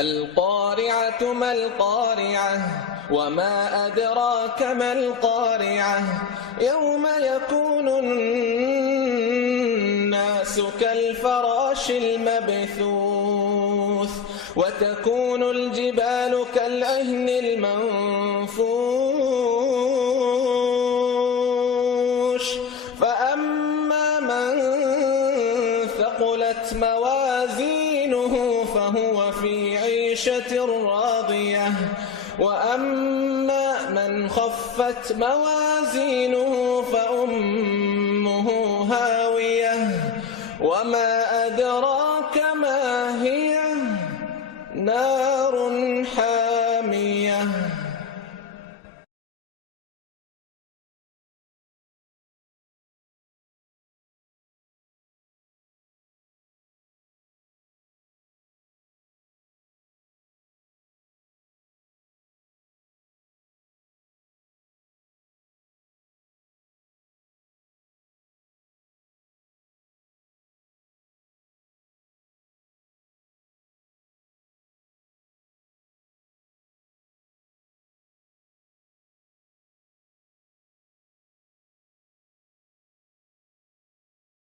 القارعة ما القارعة وما أدراك ما القارعة يوم يكون الناس كالفراش المبثوث وتكون الجبال كالعهن المنفوش فأما من ثقلت موازينه فهو في عيشة راضية وأما من خفت موازينه فأمه هاوية وما أدراك ما هي نار